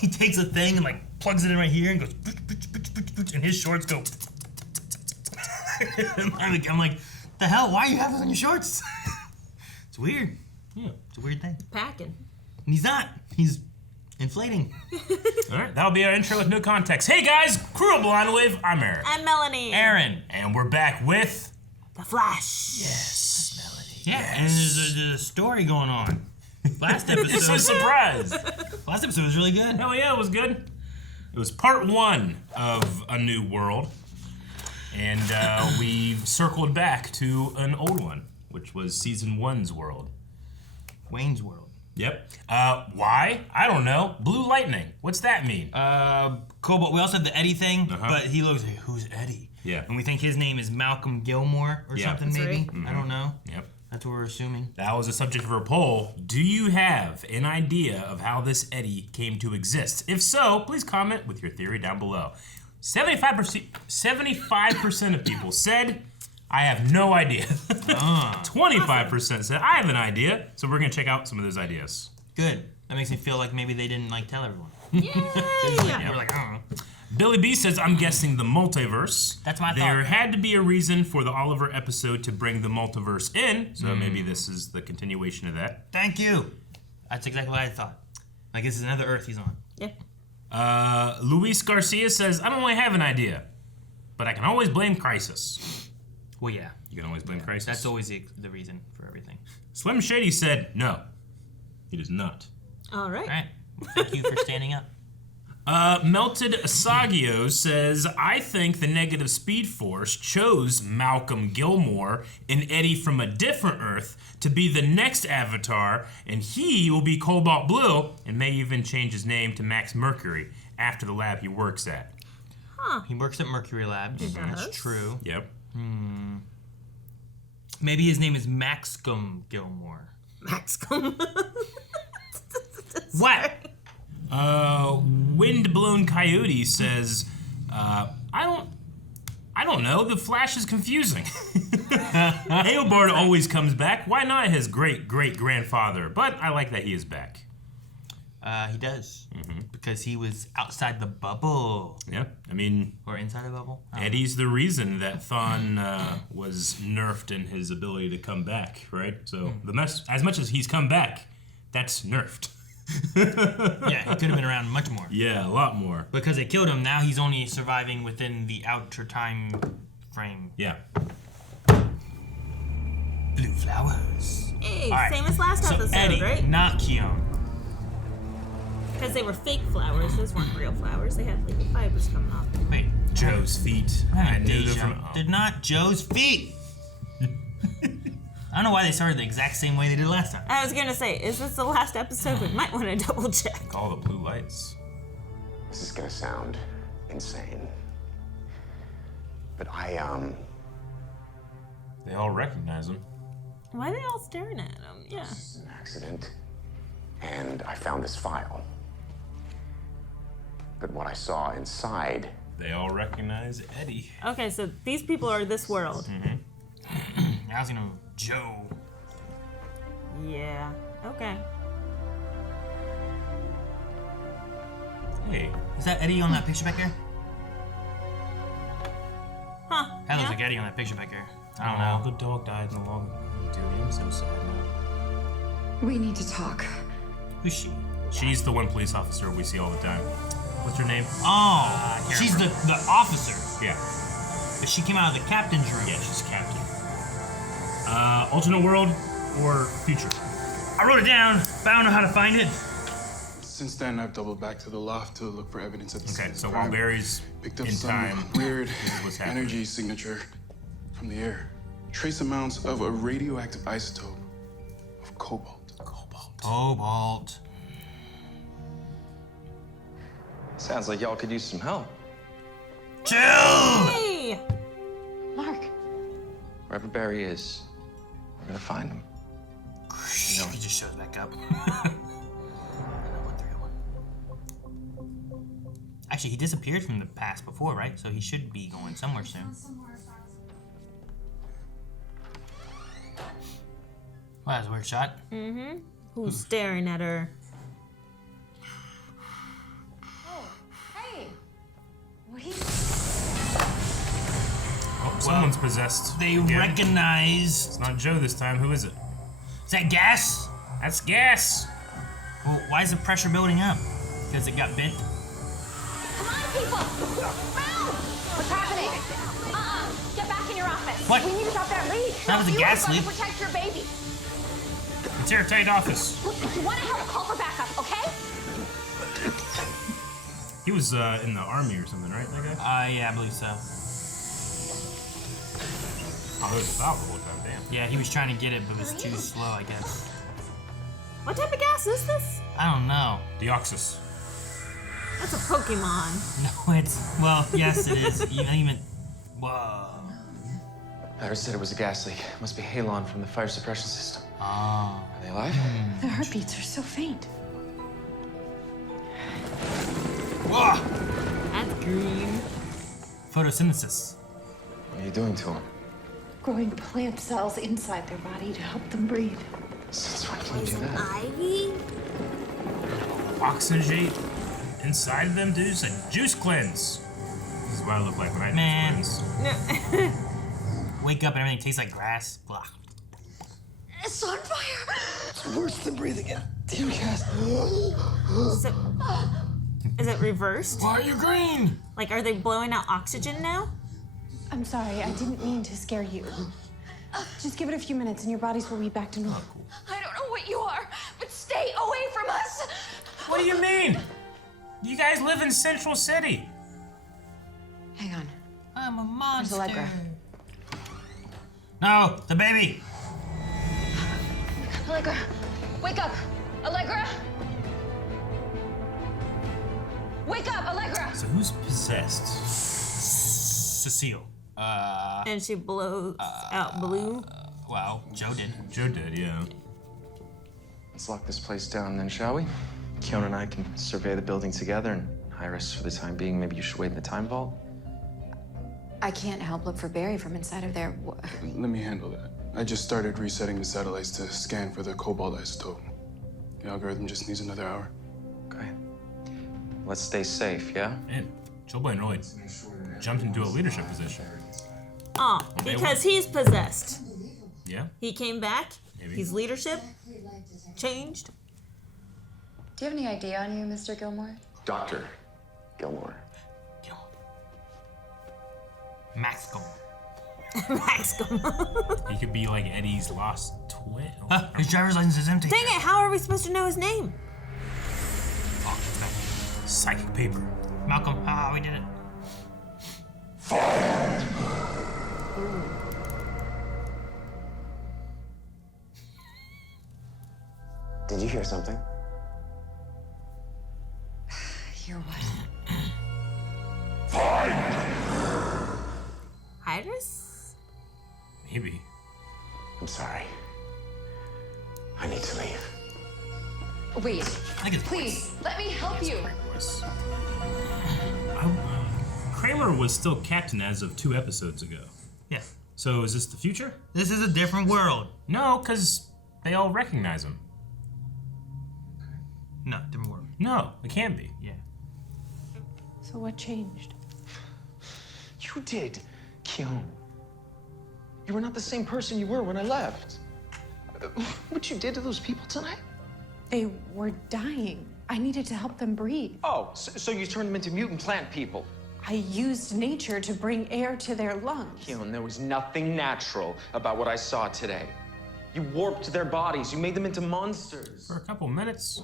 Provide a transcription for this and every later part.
he takes a thing and like plugs it in right here and goes, and his shorts go. I'm like, the hell? Why are you having this on your shorts? It's weird. Yeah, it's a weird thing. Packing. And he's not. He's inflating. All right, that'll be our intro with no context. Hey guys, crew of Blind Wave. I'm Aaron. I'm Melanie. Aaron. And we're back with The Flash. Yes, Melanie. Yeah, and there's a story going on. Last episode. It's a surprise. Last episode was really good. Oh yeah, it was good. It was part 1 of A New World. And we circled back to an old one, which was season 1's world. Wayne's World. Yep. Why? I don't know. Blue lightning. What's that mean? Cobalt. We also have the Eddie thing, but he looks like, who's Eddie? Yeah. And we think his name is Malcolm Gilmore or something, That's maybe. right. I don't know. Yep. That's what we're assuming. That was the subject of our poll. Do you have an idea of how this Eddie came to exist? If so, please comment with your theory down below. 75% of people said, I have no idea. 25% said, I have an idea. So we're going to check out some of those ideas. Good. That makes me feel like maybe they didn't like tell everyone. Yay! We're like, I don't know. Billy B says, I'm guessing the multiverse. That's my There thought. had to be a reason for the Oliver episode to bring the multiverse in. So maybe this is the continuation of that. Thank you. That's exactly what I thought. Like, this is another Earth he's on. Yep. Luis Garcia says, I don't really have an idea, but I can always blame Crisis. Well, yeah. You can always blame Crisis. That's always the reason for everything. Slim Shady said, no, he does not. All right. All right. Thank you for standing up. Melted Asagio says, I think the negative speed force chose Malcolm Gilmore and Eddie from a different Earth to be the next Avatar, and he will be Cobalt Blue and may even change his name to Max Mercury after the lab he works at. He works at Mercury Labs. does. That's true. Yep. Maybe his name is Maxcom Gilmore. Maxcom. What? Windblown Coyote says, I don't know. The Flash is confusing. Eobard always comes back. Why not his great-great-grandfather? But I like that he is back. He does. Because he was outside the bubble. Yeah, I mean, Or inside the bubble. Eddie's the reason that Thawne was nerfed in his ability to come back, right? So as much as he's come back, that's nerfed. Yeah, he could have been around much more. Yeah, a lot more. Because they killed him, now he's only surviving within the outer time frame. Yeah. Blue flowers. Hey, All right. same as last So episode, Eddie, right? not Khione. Because they were fake flowers. Those weren't real flowers. They had like the fibers coming off. Wait, Joe's feet. I knew them from... They're not Joe's feet. I don't know why they started the exact same way they did last time. I was gonna say, is this the last episode? We might want to double check. All the blue lights. This is gonna sound insane, but They all recognize him. Why are they all staring at him? Yeah. this is an accident, and I found this file. But what I saw inside, They all recognize Eddie. Okay, so these people are this world. I was gonna Joe. Yeah. Okay. Hey. Is that Eddie on that picture back there? Huh. That looks yeah. like Eddie on that picture back there. I don't Oh, know. the dog died in the log. Dude, I'm so sad now. We need to talk. Who's she? She's the one police officer we see all the time. What's her name? Oh, she's the officer. Yeah. But she came out of the captain's room. Yeah, she's captain. Alternate world or future? I wrote it down, but I don't know how to find it. Since then, I've doubled back to the loft to look for evidence at the scene Okay, of so the while crime. Barry's Picked up in some time, weird what's happening? energy signature from the air. Trace amounts of a radioactive isotope of cobalt. Cobalt. Sounds like y'all could use some help. Chill! Hey! Mark. Wherever Barry is, we're gonna find him. He just shows back up. Actually, he disappeared from the past before, right? So he should be going somewhere soon. Well, that's a weird shot. Who's staring at her? Someone's possessed. They again. recognize. It's not Joe this time. Who is it? Is that gas? That's gas. Well, why is the pressure building up? Because it got bent. Come on, people! Move! What's happening? Get back in your office. What? We need to stop that leak. That was a gas You leak. have got to protect your baby. It's airtight office. Look, if you want to help, call for backup, okay? He was in the army or something, right? That guy? Yeah, I believe so. Oh, there was a valve the whole time. Damn. Yeah, he was trying to get it, but it was too slow, I guess. What type of gas is this? I don't know. Deoxys. That's a Pokemon. No, it's well, yes, it is. Even whoa. Iris said it was a gas leak. It must be halon from the fire suppression system. Oh. Are they alive? Their heartbeats are so faint. Whoa. That's green. Photosynthesis. What are you doing to them? Growing plant cells inside their body to help them breathe. Since when can you do that? Ivy? Oxygenate inside them, dude. It's a juice cleanse. This is what I look like when I Man. juice cleanse. Wake up and everything tastes like grass. Blah. It's on fire! It's worse than breathing in tear gas. So, is it reversed? Why are you green? Like, are they blowing out oxygen now? I'm sorry, I didn't mean to scare you. Just give it a few minutes and your bodies will be back to normal. I don't know what you are, but stay away from us. What do you mean? You guys live in Central City. Hang on. I'm a monster. Where's Allegra? No, the baby. Allegra, wake up. Allegra. Wake up, Allegra. So who's possessed? Cecile. And she blows out blue. Well, Joe did. Joe did, yeah. Let's lock this place down then, shall we? Khione and I can survey the building together, and Iris, for the time being, maybe you should wait in the time vault. I can't help look for Barry from inside of there. Let me handle that. I just started resetting the satellites to scan for the cobalt isotope. The algorithm just needs another hour. Okay. Let's stay safe, yeah? Man, Joe Blaine really jumped into a leadership position. Oh, They because he's possessed. Yeah? He came back. Maybe. He's leadership. Changed. Do you have any idea on you, Mr. Gilmore? Dr. Gilmore. Max go. Max, come on. He could be like Eddie's lost twin. His driver's license is empty. Dang it, how are we supposed to know his name? Oh, it's back. Psychic paper. Malcolm, we did it. Did you hear something? Hear what? Iris? Maybe. I'm sorry. I need to leave. Wait, I think it's please, let me help you. Voice. Kramer was still captain as of 2 episodes ago. Yeah. So is this the future? This is a different world. No, because they all recognize him. No, different world. No, it can't be. Yeah. So what changed? You did, Khione. You were not the same person you were when I left. What you did to those people tonight? They were dying. I needed to help them breathe. Oh, so you turned them into mutant plant people. I used nature to bring air to their lungs. Khione, there was nothing natural about what I saw today. You warped their bodies. You made them into monsters. For a couple minutes.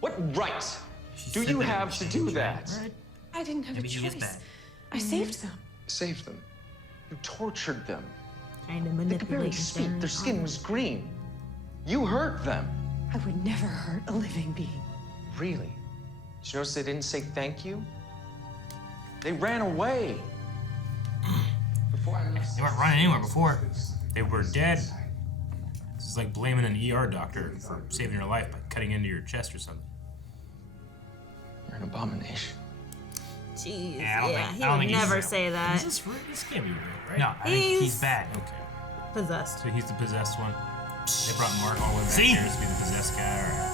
What right She do said you that have would to change, do right? that? Right? I didn't have Maybe a he is choice. bad. I saved them. Saved them. You tortured them. Trying to They could barely manipulate speak. Their skin was green. You hurt them. I would never hurt a living being. Really? Did you notice they didn't say thank you? They ran away. Before I left. They weren't running anywhere before. They were dead. This is like blaming an ER doctor for saving your life by cutting into your chest or something. You're an abomination. Jeez, Yeah, I don't think- he I don't would think he's never real. say that. Is this real? This can't be real, right? No, I think he's He's- bad. Okay. Possessed. So he's the possessed one. They brought Mark all the way back See? here to be the possessed guy. All right.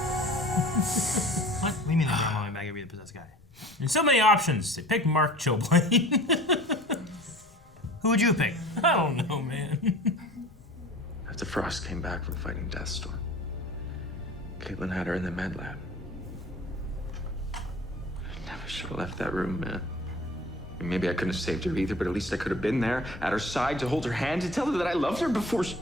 What? What do you mean they brought him back to be the possessed guy? There's so many options. They picked Mark Chilblain. Who would you have picked? I don't know, man. After Frost came back from fighting Deathstorm, Caitlin had her in the med lab. I never should have left that room, man. And maybe I couldn't have saved her either, but at least I could have been there at her side to hold her hand, to tell her that I loved her before she...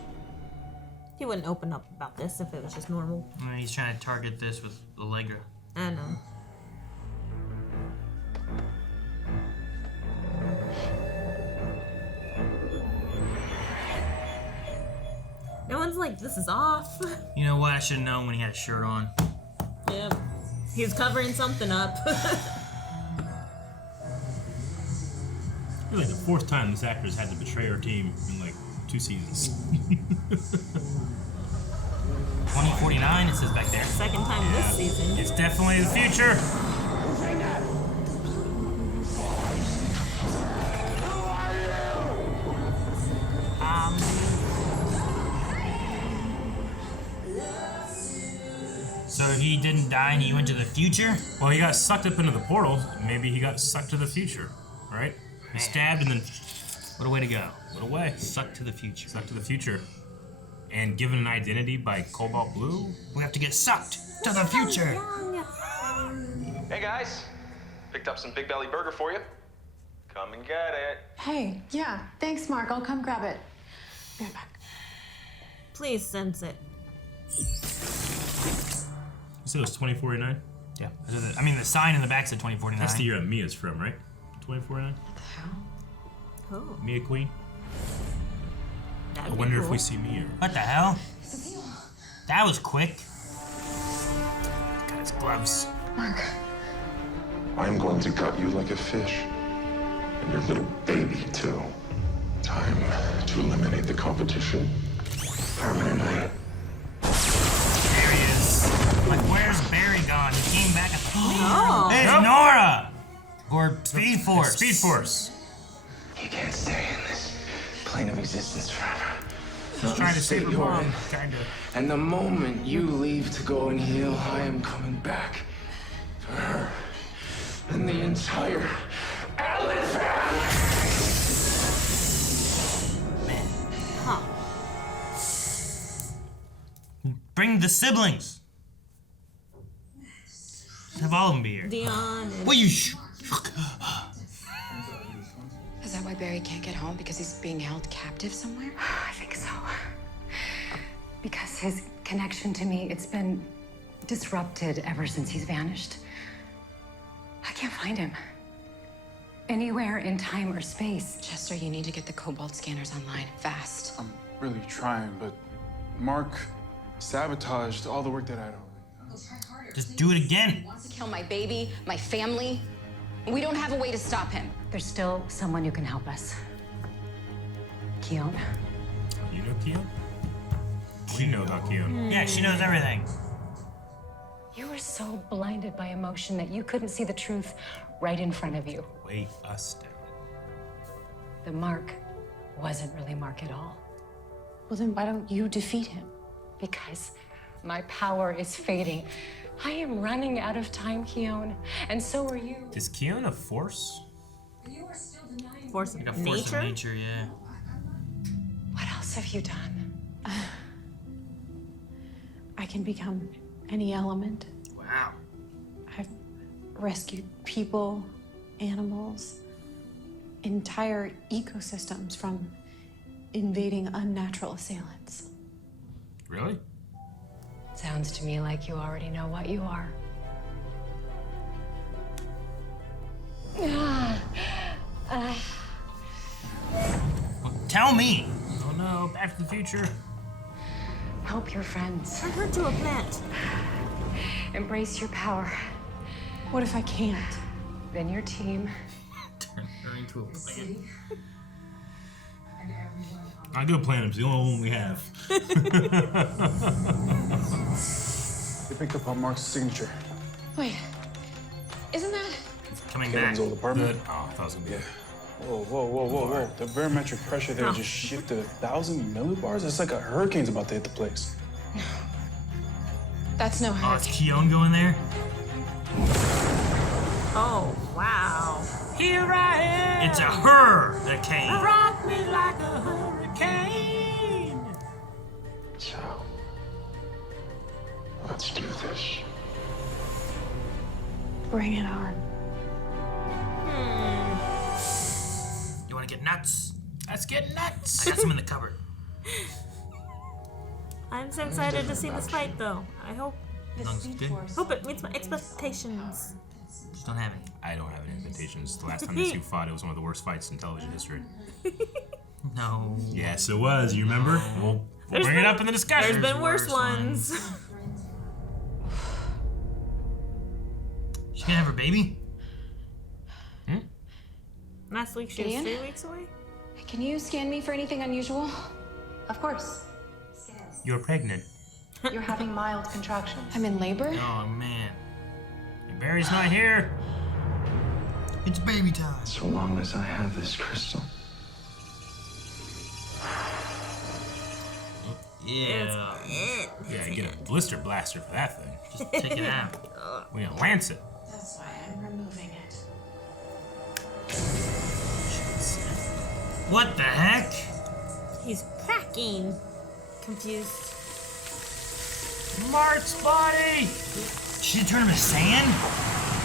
He wouldn't open up about this if it was just normal. He's trying to target this with Allegra. I know. No one's like, this is off. You know what? I should have known when he had a shirt on. Yep. He was covering something up. I feel like the fourth time this actor's had to betray our team in like 2 seasons. 2049, it says back there. Second time this season. It's definitely the future. So he didn't die and he went to the future? Well, he got sucked up into the portal. Maybe he got sucked to the future, right? He stabbed and then... What a way to go. What a way. Sucked to the future. Sucked to the future. And given an identity by Cobalt Blue? We have to get sucked to the future. Hey, guys. Picked up some Big Belly Burger for you. Come and get it. Hey, yeah, thanks, Mark. I'll come grab it. Be right back. Please sense it. You said it was 2049? Yeah. I mean, the sign in the back said 2049. That's the year Mia's from, right? 2049? What the hell? Oh. Mia Queen? That'd I be wonder if cool. we see Mia. What the hell? That was quick. Got his gloves. Mark. I'm going to gut you like a fish. And your little baby, too. Time to eliminate the competition permanently. There he is. Like, where's Barry gone? He came back. Oh. It's Nope. Nora! Or Speed Force. Speed Force. You can't stay in this plane of existence forever. He's trying to save her You're mom. in. Kinda. And the moment you leave to go and heal, I am coming back for her and the entire Allen family. Huh. Bring the siblings. Have all of them be here. Dion and... Will you Is that why Barry can't get home? Because he's being held captive somewhere? I think so. Because his connection to me, it's been disrupted ever since he's vanished. I can't find him. Anywhere in time or space. Chester, you need to get the cobalt scanners online, fast. I'm really trying, but Mark sabotaged all the work that I'd already done. just do it again? He wants to kill my baby, my family. We don't have a way to stop him. There's still someone who can help us. Khione. You know Khione? We know about Khione. Yeah, she knows everything. You were so blinded by emotion that you couldn't see the truth right in front of you. Weigh us down. The Mark wasn't really Mark at all. Well, then why don't you defeat him? Because my power is fading. I am running out of time, Khione, and so are you. Is Khione a force? You are still denying. Force Like a of force nature? of nature, yeah. What else have you done? I can become any element. Wow. I've rescued people, animals, entire ecosystems from invading unnatural assailants. Really? Sounds to me like you already know what you are. Well, tell me. Oh no, Back to the Future. Help your friends. Turn her to a plant. Embrace your power. What if I can't? Then your team. Turn her into a plant. Not good plan. It's the only one we have. They picked up on Mark's signature. Wait, isn't that? Coming back. Karen's old apartment. Good. Oh, I thought it was gonna be. Yeah. Whoa. The barometric pressure there just shifted 1,000 millibars. It's like a hurricane's about to hit the place. That's no Oh, is hurricane. Khione going there? Oh, wow. Here I am. It's a hurricane. Rock me like a hurricane. So, let's do this. Bring it on. You want to get nuts? Let's get nuts. I got some in the cupboard. I'm so excited to see this fight, though. I hope Good. it meets my expectations. Just don't have any. I don't have any invitations. The last time these two fought, it was one of the worst fights in television history. No. Yes, it was. You remember? We'll bring it up in the discussion. There's been worse ones. She's gonna have her baby? Last week she was Gideon? 3 weeks away. Can you scan me for anything unusual? Of course. You're pregnant. You're having mild contractions. I'm in labor? Oh man. And Barry's not here. It's baby time. So long as I have this crystal. Yeah. Yeah, get a blister blaster for that thing. Just take it out. We're gonna lance it. That's why I'm removing it. What the heck? He's cracking. Confused. Mark's body! She turned him to sand?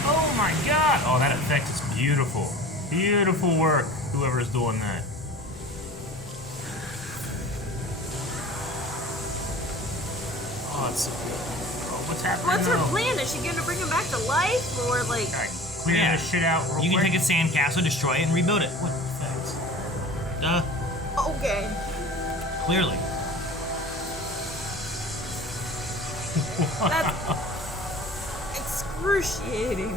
Oh my god! Oh, that effect is beautiful. Beautiful work, whoever's doing that. Oh, it's so good. Oh, what's happening What's her now? plan? Is she going to bring him back to life? Or, like... Alright, clear this shit out real You can quick. take a sandcastle, destroy it, and rebuild it. What effect? Duh. Okay. Clearly. That's excruciating.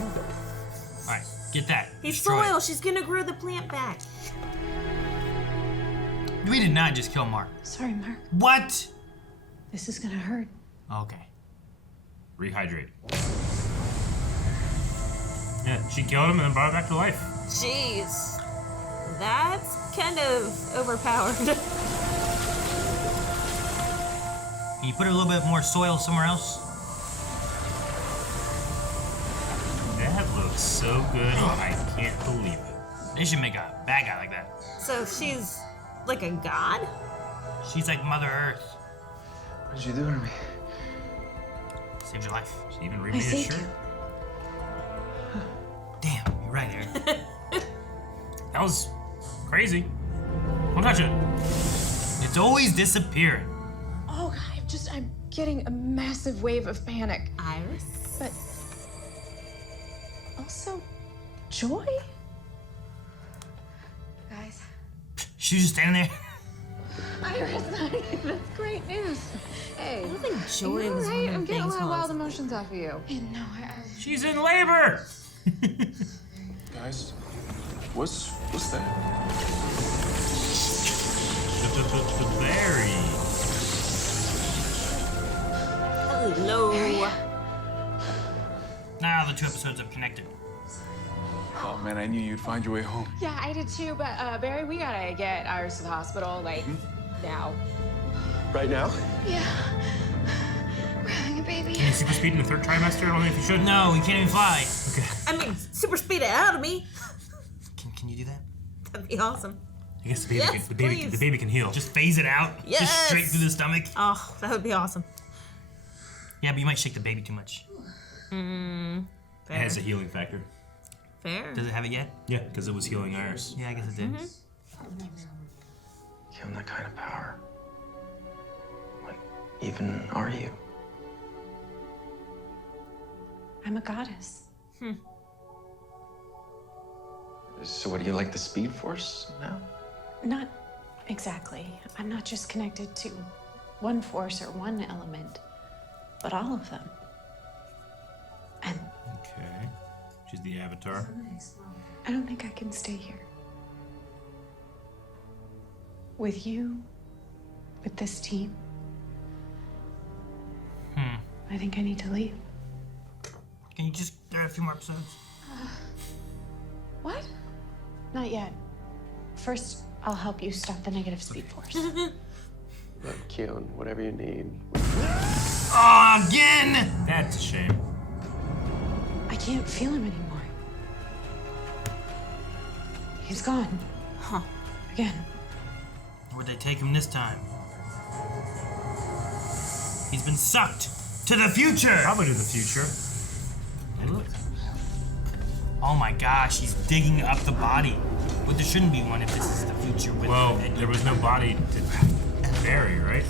Alright, get that. He's Destroy it. soil. She's going to grow the plant back. We did not just kill Mark. Sorry, Mark. What? This is gonna hurt. Okay. Rehydrate. Yeah, she killed him and then brought him back to life. Jeez. That's kind of overpowered. Can you put a little bit more soil somewhere else? That looks so good. I can't believe it. They should make a bad guy like that. So she's like a god? She's like Mother Earth. What did you do to me? Saved your life. She even I remade his saved shirt. you. Damn, you're right, Aaron. That was crazy. Don't touch it. It's always disappearing. Oh, I'm getting a massive wave of panic. Iris? But also joy? Guys. She's just standing there. Iris, that's great news. Hey. I don't think joy you was all one right? of I'm the getting a things lot of while I wild was- emotions off of you. No, She's in labor. Guys, what's that? The berry. Hello. Now the two episodes have connected. Oh man, I knew you'd find your way home. Yeah, I did too, but Barry, we gotta get Iris to the hospital, like, now. Right now? Yeah. We're having a baby. Can you super speed in the third trimester? I don't think you should. No, we can't even fly. Okay. I mean, super speed it out of me. Can you do that? That'd be awesome. I guess the baby, Yes, can, please. the baby can heal. Just phase it out. Yes. Just straight through the stomach. Oh, that would be awesome. Yeah, but you might shake the baby too much. It Fair. has a healing factor. Fair. Does it have it yet? Yeah, because it was healing Iris. Yeah, I guess it did. You have that kind of power. What even are you? I'm a goddess. So what do you like, the Speed Force now? Not exactly. I'm not just connected to one force or one element, but all of them. And Okay. She's the avatar. I don't think I can stay here. With you, with this team. I think I need to leave. Can you just get a few more episodes? What? Not yet. First, I'll help you stop the negative speed force. Look, Khione, whatever you need. Oh, again! That's a shame. I can't feel him anymore. He's gone. Huh. Again. Where'd they take him this time? He's been sucked to the future! Probably to the future. Oh my gosh, he's digging up the body. But there shouldn't be one if this is the future with there was no body to bury, right?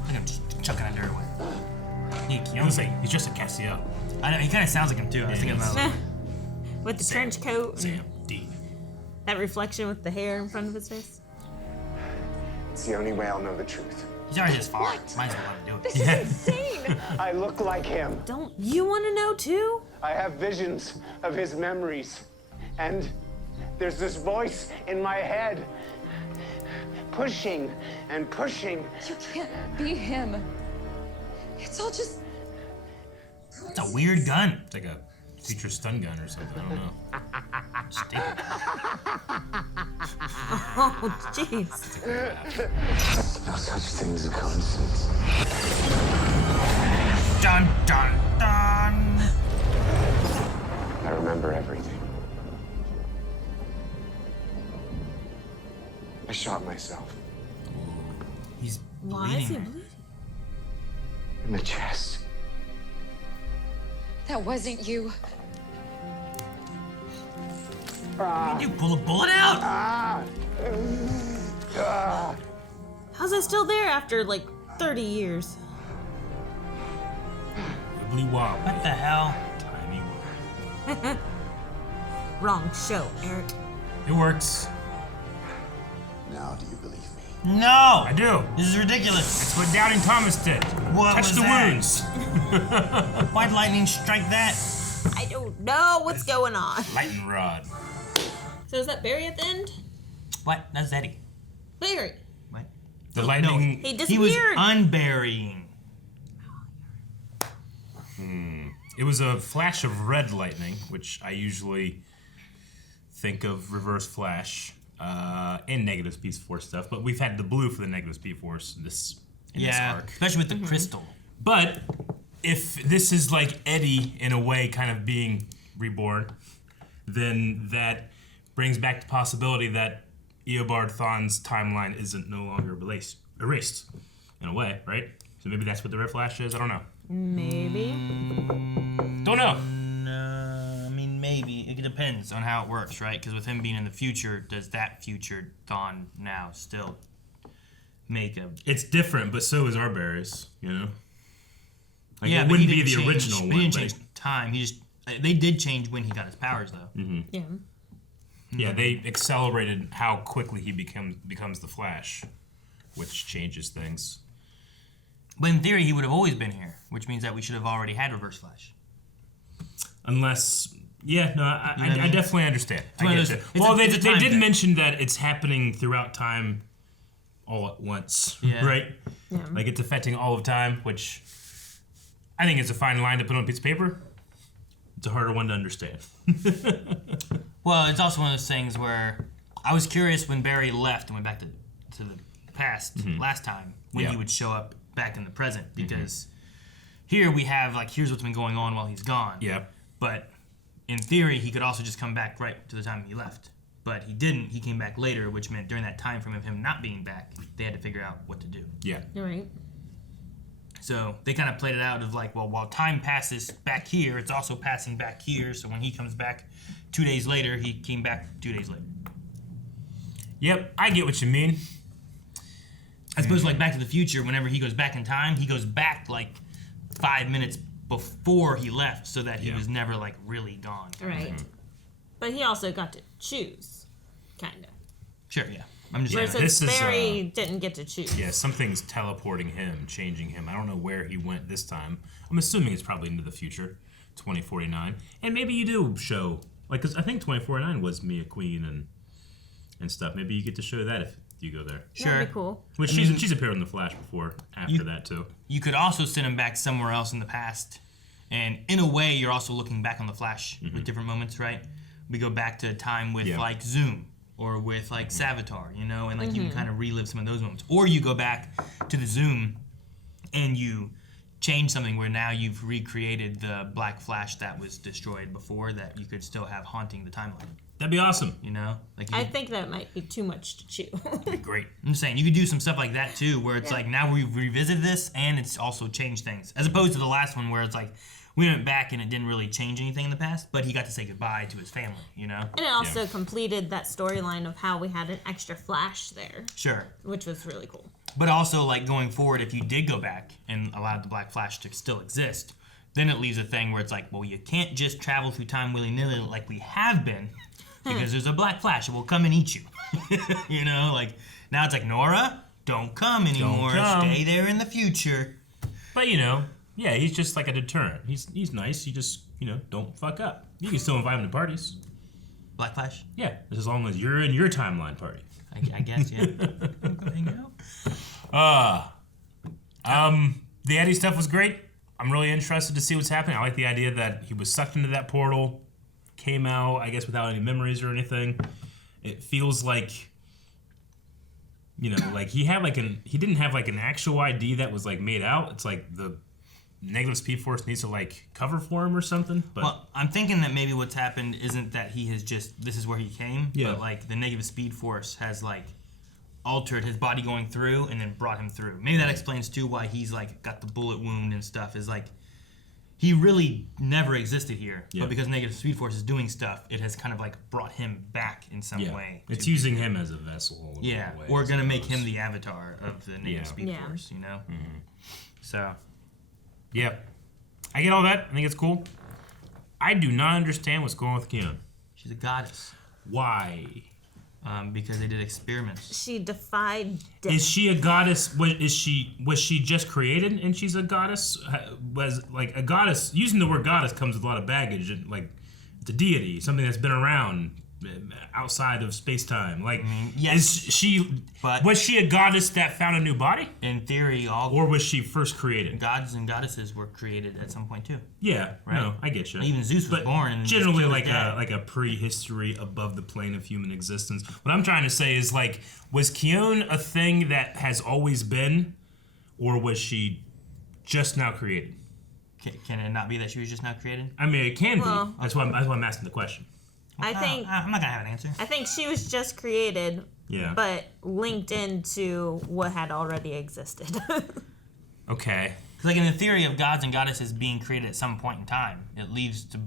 Look at him just chucking that dirt away. He's just a Cassio. I know, he kind of sounds like him too. I was thinking about with the trench coat. Sam D. That reflection with the hair in front of his face. It's the only way I'll know the truth. He's already this far. Might as well let him do it. This is insane. I look like him. Don't you want to know too? I have visions of his memories. And there's this voice in my head pushing and pushing. You can't be him. It's all just... It's a weird gun. It's like a future stun gun or something. I don't know. Oh, jeez. No such thing as a coincidence. Dun, dun, dun. I remember everything. I shot myself He's Why bleeding. is he bleeding? in the chest. That wasn't you. You pull a bullet out. How's that still there after like 30 years? Wibbly wobbly. What the hell? Timey wimey. Wrong show, Eric. It works. Now do you believe me? No. I do. This is ridiculous. That's what Doubting Thomas did. What Touch was the that? wounds. Why'd lightning strike that? I don't know what's going on. Lightning rod. So is that Barry at the end? What? That's Eddie. Barry. What? The lightning. He He was disappeared. unburying. It was a flash of red lightning, which I usually think of Reverse Flash and Negative Speed Force stuff. But we've had the blue for the Negative Speed Force in this arc. Especially with the crystal. But if this is like Eddie in a way kind of being reborn, then that brings back the possibility that Eobard Thawne's timeline isn't no longer erased in a way, right? So maybe that's what the Red Flash is. I don't know. Maybe. Don't know. I mean, maybe. It depends on how it works, right? Because with him being in the future, does that future Thawne now still make a... It's different, but so is our berries, you know? Like, yeah, it but wouldn't he be didn't the change, original but one. He didn't but change time. He just... They did change when he got his powers, though. Yeah. Yeah, they accelerated how quickly he becomes the Flash, which changes things. But in theory, he would have always been here, which means that we should have already had Reverse Flash. Unless, yeah, no, I definitely understand. one I of get those- it. it's Well, a they time did thing. mention that it's happening throughout time all at once, Yeah. right? Yeah. Like it's affecting all of time, which I think is a fine line to put on a piece of paper. It's a harder one to understand. Well, it's also one of those things where I was curious when Barry left and went back to the past last time, when he would show up back in the present, because here we have, like, here's what's been going on while he's gone. Yeah. But in theory, he could also just come back right to the time he left. But he didn't. He came back later, which meant during that time frame of him not being back, they had to figure out what to do. Yeah. You're right. So they kind of played it out of like, well, while time passes back here, it's also passing back here. So when he comes back 2 days later, he came back 2 days later. Yep, I get what you mean. I suppose like Back to the Future, whenever he goes back in time, he goes back like 5 minutes before he left, so that he was never like really gone. Right. But he also got to choose, kind of. Sure, yeah. I'm just Whereas saying. this is, Barry didn't get to choose. Yeah, something's teleporting him, changing him. I don't know where he went this time. I'm assuming it's probably into the future, 2049. And maybe you do show, like, because I think 2049 was Mia Queen and stuff. Maybe you get to show that if you go there. Sure. That'd be cool. Which she's appeared on The Flash before, after that, too. You could also send him back somewhere else in the past. And in a way, you're also looking back on the Flash with different moments, right? We go back to a time with like Zoom or with like Savitar, you know, and like you can kind of relive some of those moments. Or you go back to the Zoom and you change something where now you've recreated the Black Flash that was destroyed before, that you could still have haunting the timeline. That'd be awesome. You know, like I think that might be too much to chew. Great. I'm saying you could do some stuff like that too, where it's like now we've revisited this and it's also changed things, as opposed to the last one where it's like we went back and it didn't really change anything in the past, but he got to say goodbye to his family, you know. And it also completed that storyline of how we had an extra Flash there. Sure. Which was really cool. But also, like, going forward, if you did go back and allowed the Black Flash to still exist, then it leaves a thing where it's like, well, you can't just travel through time willy-nilly like we have been, because there's a Black Flash that will come and eat you. You know, like, now it's like, Nora, don't come anymore. Stay there in the future. But, you know, yeah, he's just like a deterrent. He's nice. You just, you know, don't fuck up. You can still invite him to parties. Black Flash? Yeah, as long as you're in your timeline party. I guess, yeah. Go hang out. The Eddie stuff was great. I'm really interested to see what's happening. I like the idea that he was sucked into that portal, came out, I guess, without any memories or anything. It feels like, you know, like he didn't have like an actual ID that was like made out. It's like the negative Speed Force needs to like cover for him or something. But well, I'm thinking that maybe what's happened isn't that he has just, this is where he came, Yeah. but like the negative Speed Force has like altered his body going through and then brought him through. Maybe that explains too why he's like got the bullet wound and stuff, is like he really never existed here, but because negative Speed Force is doing stuff, it has kind of like brought him back in some way. It's using him as a vessel. Yeah, way, or gonna make him the avatar of the negative Speed Force, you know? Mm-hmm. So. Yeah. I get all that. I think it's cool. I do not understand what's going on with Khione. She's a goddess. Why? Because they did experiments. She defied death. Is she a goddess? Was she just created and she's a goddess? Was like a goddess? Using the word goddess comes with a lot of baggage. And like it's a deity, something that's been around outside of space time. Like, yes, is she? But was she a goddess that found a new body? In theory, or was she first created? Gods and goddesses were created at some point too. Yeah, right. No, I get you. Even Zeus was born. And generally, like a prehistory above the plane of human existence. What I'm trying to say is, like, was Khione a thing that has always been, or was she just now created? Can it not be that she was just now created? I mean, it can be. That's why I'm asking the question. I think I'm not gonna have an answer. I think she was just created, but linked into what had already existed. Okay. Because like in the theory of gods and goddesses being created at some point in time, it leads to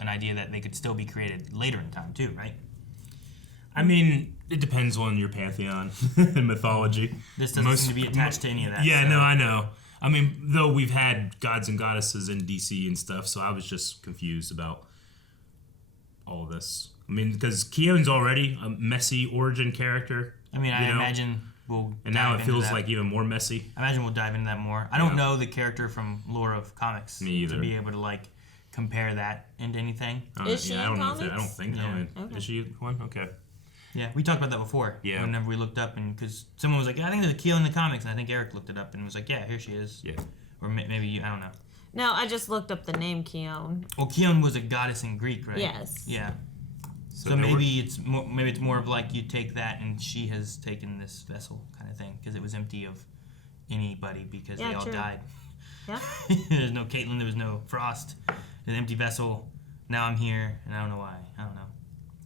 an idea that they could still be created later in time too, right? I mean, it depends on your pantheon and mythology. This doesn't seem to be attached to any of that. Yeah, so. no, I know. I mean, though we've had gods and goddesses in DC and stuff, so I was just confused about all this. I mean, because Khione's already a messy origin character. I mean, I imagine we'll. And now it feels like even more messy. I imagine we'll dive into that more. I don't know the character from lore of comics. Me either. To be able to like compare that into anything. Is she I don't in know. comics? I don't think. Yeah. Is she one? Okay. Yeah, we talked about that before. Yeah. Whenever we looked up, and because someone was like, I think there's a Khione in the comics, and I think Eric looked it up and was like, yeah, here she is. Yeah. Or maybe you, I don't know. No, I just looked up the name Khione. Well, Khione was a goddess in Greek, right? Yes. Yeah. So maybe it's more of like you take that and she has taken this vessel kind of thing, because it was empty of anybody because they all died. Yeah. There's no Caitlin, there was no Frost, an empty vessel. Now I'm here and I don't know why. I don't know.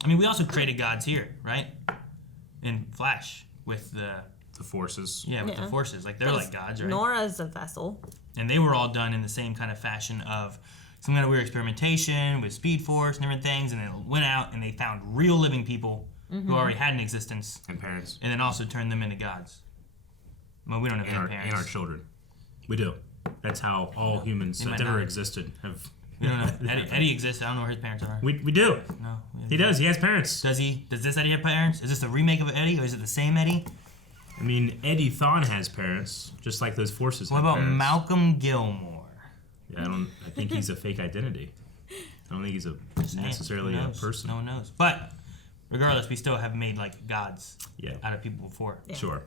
I mean, we also created gods here, right? In Flash with the forces. Yeah, with the forces. Like they're like gods, right? Nora's a vessel. And they were all done in the same kind of fashion of some kind of weird experimentation with Speed Force and different things, and then went out and they found real living people who already had an existence. And parents. And then also turned them into gods. Well, we don't have any parents. And our children. We do. That's how all humans that ever existed have... We don't know. Eddie exists. I don't know where his parents are. We do. No. He does. He has parents. Does he? Does this Eddie have parents? Is this a remake of Eddie, or is it the same Eddie? I mean, Eddie Thawne has parents, just like those forces what have about parents. Malcolm Gilmore? Yeah, I think he's a fake identity. I don't think he's necessarily a person. No one knows. But regardless, we still have made like gods out of people before. Yeah. Sure.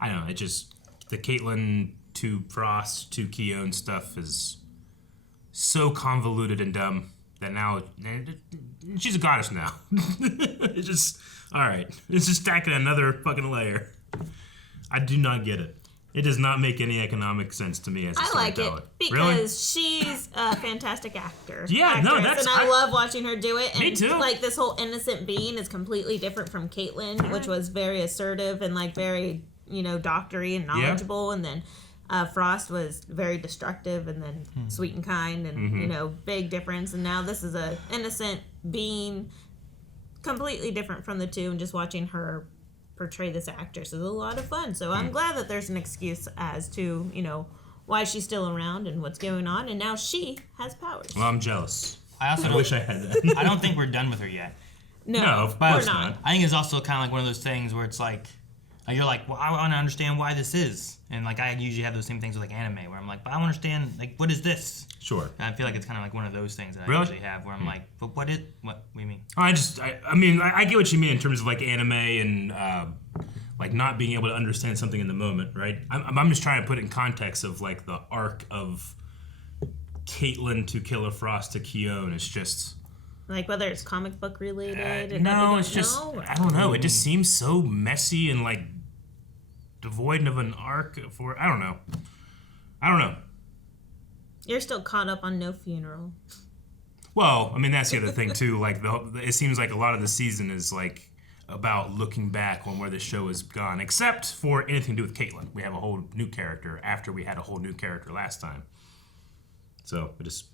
I know. It just the Caitlin to Frost to Khione stuff is so convoluted and dumb that now she's a goddess now. It's just all right. It's just stacking another fucking layer. I do not get it. It does not make any economic sense to me as a I like it storyteller. because Really? she's a fantastic actor. Yeah, no, that's- and I love watching her do it. And Me too. Like this whole innocent being is completely different from Caitlin, which was very assertive and like very doctory and knowledgeable, and then Frost was very destructive and then sweet and kind, and big difference. And now this is a innocent being, completely different from the two, and just watching her portray this actress is a lot of fun. So I'm glad that there's an excuse as to why she's still around and what's going on, and now she has powers. Well, I'm jealous. I wish I had that. I don't think we're done with her yet. No, of course we're not. I think it's also kind of like one of those things where it's like you're like, well, I want to understand why this is, and like I usually have those same things with like anime where I'm like, but I want to understand like what is this? Sure. And I feel like it's kind of like one of those things that I Really? usually have where I'm like, but what do you mean? I mean, I get what you mean in terms of like anime and like not being able to understand something in the moment, right? I'm just trying to put it in context of like the arc of Caitlin to Killer Frost to Khione. It's just Like whether it's comic book related. and no, that it's we just don't know. I don't know. It just seems so messy and like devoid of an arc for I don't know. You're still caught up on No Funeral. Well, I mean that's the other thing too. Like it seems like a lot of the season is like about looking back on where the show has gone, except for anything to do with Caitlin. We have a whole new character after we had a whole new character last time. So it just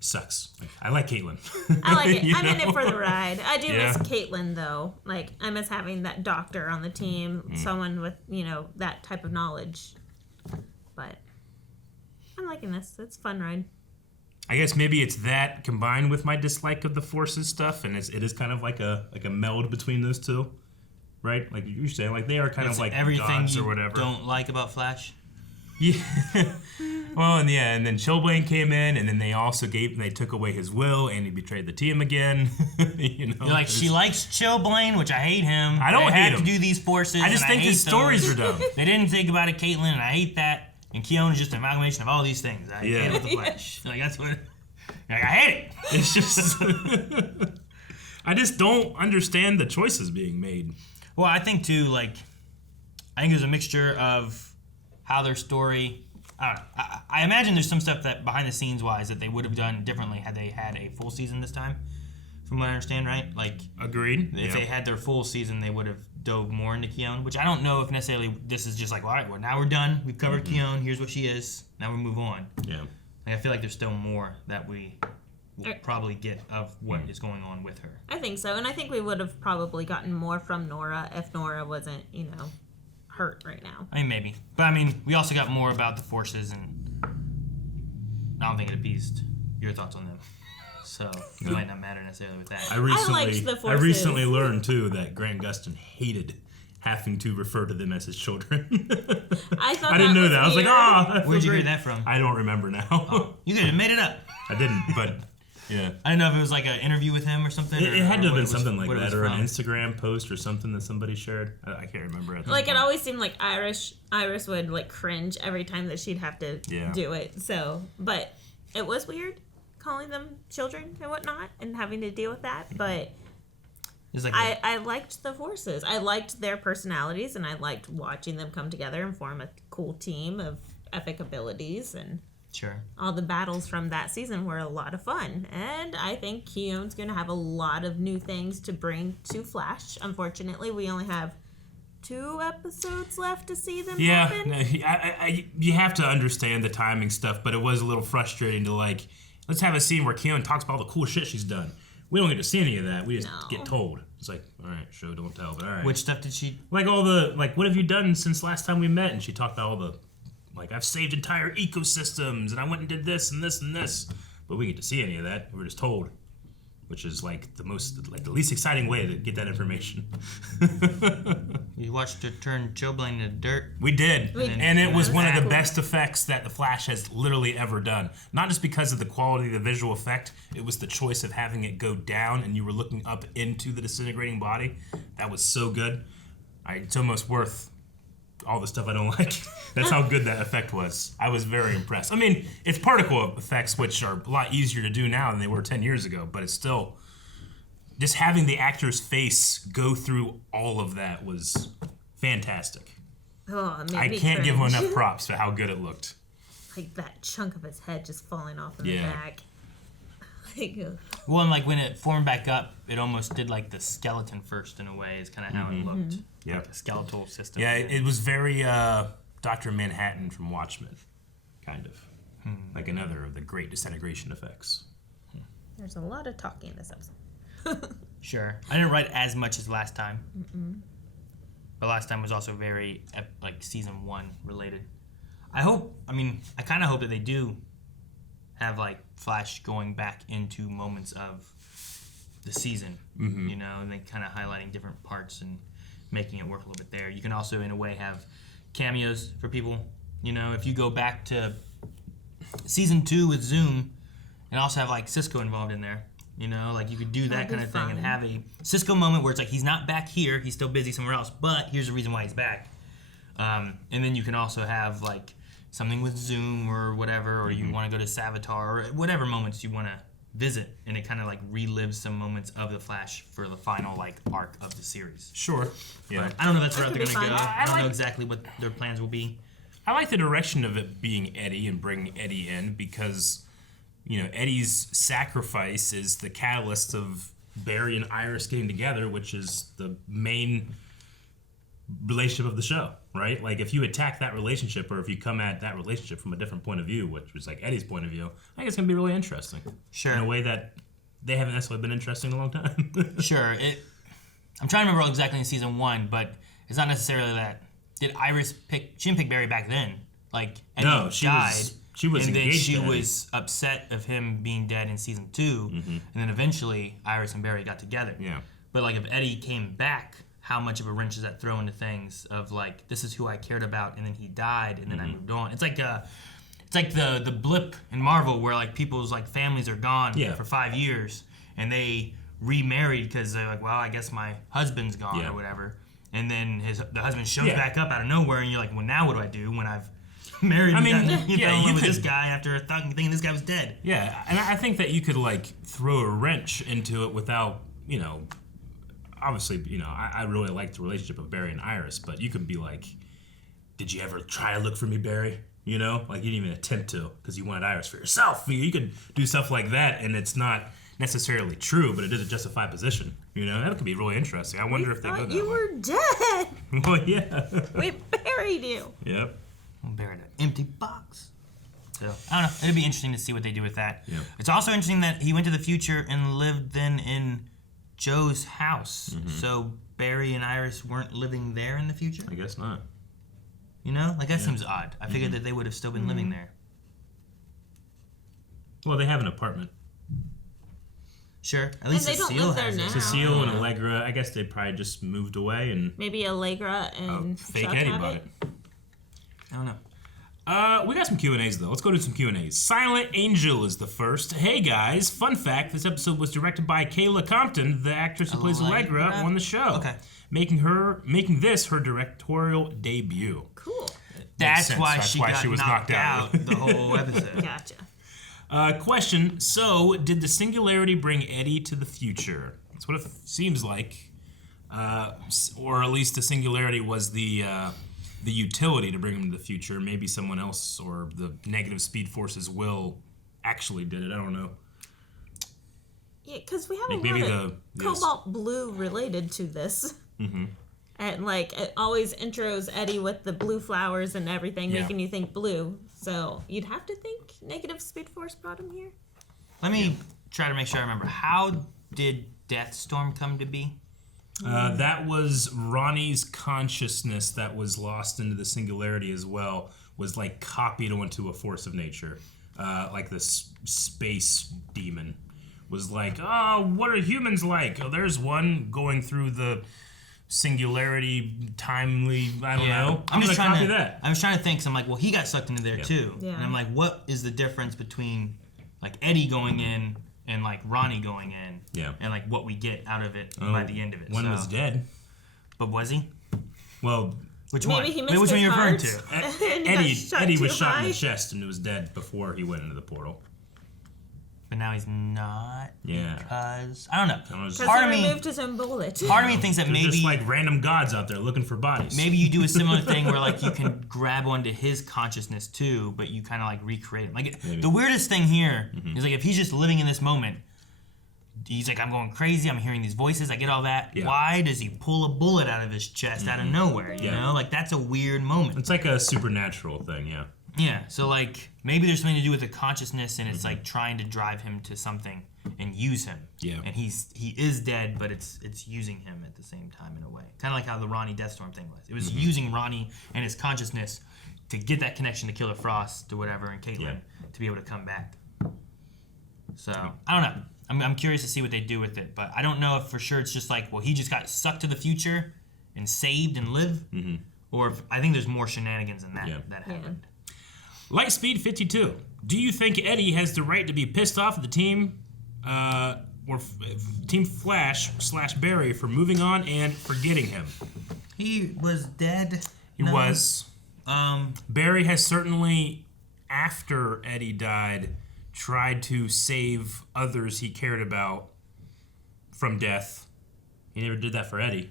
sucks. Like, I like Caitlin. I like it. I'm in know? it for the ride. I do Yeah. miss Caitlin though. Like I miss having that doctor on the team, someone with that type of knowledge. But I'm liking this. It's a fun ride. I guess maybe it's that combined with my dislike of the Forces stuff, and it is kind of like a meld between those two, right? Like you're saying, like they are kind It's of like everything gods you or whatever. don't like about Flash. Yeah. Well, and then Chilblain came in, and then they took away his will, and he betrayed the team again. You're like, she likes Chilblain, which I hate him. I don't they hate have him. to do these forces. I just and think hate his them. stories are dumb. They didn't think about it, Caitlin, and I hate that. And Khione is just an amalgamation of all these things. I hate it with the Flash. Like that's what. Like, I hate it. It's just I just don't understand the choices being made. Well, I think too, like, I think there's a mixture of how their story. I don't know. I imagine there's some stuff that behind the scenes wise that they would have done differently had they had a full season this time. From what I understand, right? Like, agreed. If they had their full season, they would have dove more into Khione, which I don't know if necessarily this is just like, all right, well now we're done. We've covered Khione. Here's what she is. Now we move on. Yeah. Like, I feel like there's still more that we will probably get of what is going on with her. I think so, and I think we would have probably gotten more from Nora if Nora wasn't, hurt right now. I mean, maybe. But, I mean, we also got more about the forces, and I don't think it appeased your thoughts on them. So, it might not matter necessarily with that. I liked the I forces. recently learned, too, that Grant Gustin hated having to refer to them as his children. I thought I didn't know that. I was like, Where'd you get that from? I don't remember now. You could have made it up. I didn't, but yeah. I didn't know if it was like an interview with him or something. It had to have been something like what it that, was or an from. Instagram post or something that somebody shared. I can't remember. Like it always seemed like Iris would like cringe every time that she'd have to do it. So, but it was weird calling them children and whatnot and having to deal with that. But like I liked the forces. I liked their personalities, and I liked watching them come together and form a cool team of epic abilities. And sure, all the battles from that season were a lot of fun. And I think Khione's going to have a lot of new things to bring to Flash. Unfortunately, we only have 2 episodes left to see them happen. No, you have to understand the timing stuff, but it was a little frustrating to like, let's have a scene where Khione talks about all the cool shit she's done. We don't get to see any of that. We just get told. It's like, all right, show, don't tell, but all right. Which stuff did she... Like all the, like, what have you done since last time we met? And she talked about all the, like, I've saved entire ecosystems, and I went and did this and this and this. But we get to see any of that. We're just told. Which is, like, the least exciting way to get that information. You watched her turn Chilblain to dirt. We did. And it was one of the best effects that The Flash has literally ever done. Not just because of the quality of the visual effect, it was the choice of having it go down and you were looking up into the disintegrating body. That was so good. It's almost worth all the stuff I don't like. That's how good that effect was. I was very impressed. I mean, it's particle effects, which are a lot easier to do now than they were 10 years ago, but it's still... Just having the actor's face go through all of that was fantastic. Oh, it made I me can't give him cringe. enough props for how good it looked. Like that chunk of his head just falling off in the back. Like, well, and like when it formed back up, it almost did like the skeleton first in a way. Is kind of how it looked. Yeah, like a skeletal system. Yeah, it was very Dr. Manhattan from Watchmen, kind of. Like another of the great disintegration effects. there's a lot of talking in this episode. Sure. I didn't write as much as last time. But last time was also very, like, season 1 related. I kind of hope that they do have, like, Flash going back into moments of the season, you know, and then kind of highlighting different parts and making it work a little bit there. You can also, in a way, have cameos for people. You know, if you go back to season 2 with Zoom and also have, like, Cisco involved in there. You know, like you could do that kind of thing and have a Cisco moment where it's like he's not back here, he's still busy somewhere else, but here's the reason why he's back. And then you can also have like something with Zoom or whatever, or you want to go to Savitar or whatever moments you want to visit, and it kind of like relives some moments of the Flash for the final like arc of the series. Sure. Yeah. But I don't know if that's where they're going to go. I don't know like- exactly what their plans will be. I like the direction of it being Eddie and bringing Eddie in because, you know, Eddie's sacrifice is the catalyst of Barry and Iris getting together, which is the main relationship of the show, right? Like, if you attack that relationship or if you come at that relationship from a different point of view, which was like Eddie's point of view, I think it's going to be really interesting. Sure. In a way that they haven't necessarily been interesting in a long time. Sure. I'm trying to remember exactly in season 1, but it's not necessarily that. Did Iris pick... She didn't pick Barry back then. Like, Eddie No, she died. She was and then engaged she to Eddie. was upset of him being dead in season 2, and then eventually Iris and Barry got together. Yeah. But like if Eddie came back, how much of a wrench does that throw into things of like this is who I cared about, and then he died, and then I moved on. It's like the blip in Marvel where like people's like families are gone for 5 years, and they remarried because they're like, well, I guess my husband's gone or whatever, and then the husband shows back up out of nowhere, and you're like, well, now what do I do when I've married with this guy after thinking this guy was dead. Yeah, and I think that you could like throw a wrench into it without, you know, obviously, you know, I really like the relationship of Barry and Iris, but you could be like, did you ever try to look for me, Barry? You know, like you didn't even attempt to because you wanted Iris for yourself. You could do stuff like that, and it's not necessarily true, but it is a justified position. You know, that could be really interesting. I wonder if they go that way. You were dead. Well, yeah. We buried you. Yep. Buried an empty box. So I don't know. It'd be interesting to see what they do with that. Yeah. It's also interesting that he went to the future and lived then in Joe's house. So Barry and Iris weren't living there in the future. I guess not. You know, like that seems odd. I figured that they would have still been living there. Well, they have an apartment. Sure. At least And they don't Cecile live there has it. now. Cecile and Allegra, I guess they probably just moved away and Maybe Allegra and fake Chuck Eddie have bought it. I don't know. We got some Q&As, though. Let's go to some Q&As. Silent Angel is the first. Hey, guys. Fun fact, this episode was directed by Kayla Compton, the actress who plays Allegra on the show. Okay. Making this her directorial debut. Cool. That's sense. why That's she why got she was knocked out the whole episode. Gotcha. Question. So, did the Singularity bring Eddie to the future? That's what it seems like. Or at least the Singularity was the utility to bring him to the future. Maybe someone else or the negative speed forces will actually did it. I don't know. Yeah, because we have Maybe a lot of cobalt blue related to this. And like it always intros Eddie with the blue flowers and everything, making you think blue. So you'd have to think negative speed force brought him here. Let me try to make sure I remember. How did Deathstorm come to be? That was Ronnie's consciousness that was lost into the Singularity as well, was like copied onto a force of nature. Like this space demon was like, oh, what are humans like? Oh, there's one going through the Singularity timely, I don't know. I'm just trying to copy that. I was trying to think, so I'm like, well, he got sucked into there too. Yeah. And I'm like, what is the difference between like Eddie going in and like Ronnie going in? Yeah. And like what we get out of it by the end of it. One was dead. But was he? Well, which Maybe one? he missed Which one are you referring his to? Eddie was shot in the chest and was dead before he went into the portal. but now he's not. Yeah. Because I don't know. Because he removed his own bullet. Part of me thinks that maybe just like random gods out there looking for bodies. Maybe you do a similar thing where like you can grab onto his consciousness too, but you kind of like recreate him. Like the weirdest thing here is like if he's just living in this moment, he's like, I'm going crazy. I'm hearing these voices. I get all that. Yeah. Why does he pull a bullet out of his chest out of nowhere? You know, like that's a weird moment. It's like a supernatural thing. Yeah. Yeah. So like maybe there's something to do with the consciousness, and it's like trying to drive him to something and use him. Yeah. And he is dead, but it's using him at the same time in a way. Kind of like how the Ronnie Deathstorm thing was. It was using Ronnie and his consciousness to get that connection to Killer Frost or whatever and Caitlin to be able to come back. So I don't know. I'm curious to see what they do with it, but I don't know if for sure it's just like, well, he just got sucked to the future and saved and lived, or if, I think there's more shenanigans than that that happened. Lightspeed 52. Do you think Eddie has the right to be pissed off at the team, or Team Flash / Barry for moving on and forgetting him? He was dead. He was. Barry has certainly, after Eddie died, tried to save others he cared about from death. He never did that for Eddie.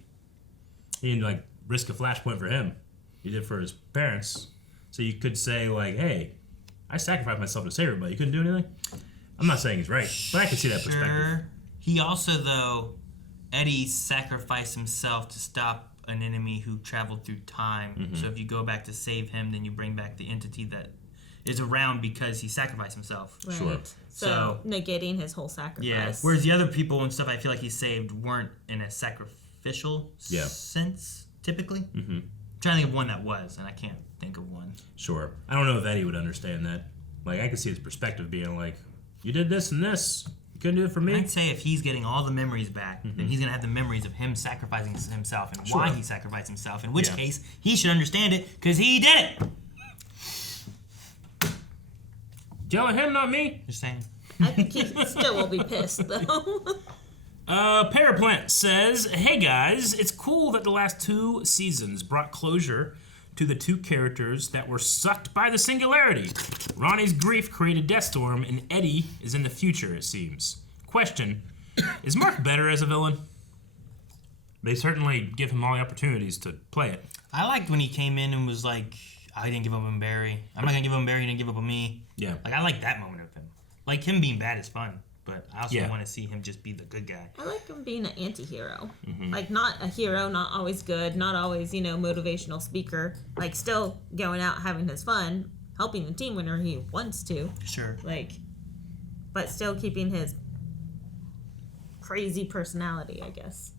He didn't like risk a flashpoint for him. He did for his parents. So you could say like, hey, I sacrificed myself to save everybody. You couldn't do anything? I'm not saying he's right, but I can see that perspective. He also, though, Eddie sacrificed himself to stop an enemy who traveled through time. So if you go back to save him, then you bring back the entity that is around because he sacrificed himself. Right. Sure. So negating his whole sacrifice. Yeah. Whereas the other people and stuff I feel like he saved weren't in a sacrificial sense, typically. I'm trying to think of one that was, and I can't think of one. Sure. I don't know if Eddie would understand that. Like, I could see his perspective being like, you did this and this. You couldn't do it for me? I'd say if he's getting all the memories back, then he's going to have the memories of him sacrificing himself and why he sacrificed himself, in which case he should understand it because he did it. Yell at him, not me. Just saying. I think he still will be pissed, though. Paraplant says, hey guys, it's cool that the last 2 seasons brought closure to the 2 characters that were sucked by the Singularity. Ronnie's grief created Deathstorm, and Eddie is in the future, it seems. Question, is Mark better as a villain? They certainly give him all the opportunities to play it. I liked when he came in and was like, I didn't give up on Barry. I'm not going to give up on Barry. He didn't give up on me. Yeah. Like, I like that moment of him. Like, him being bad is fun, but I also want to see him just be the good guy. I like him being an anti-hero. Like, not a hero, not always good, not always, motivational speaker. Like, still going out, having his fun, helping the team whenever he wants to. Sure. Like, but still keeping his crazy personality, I guess.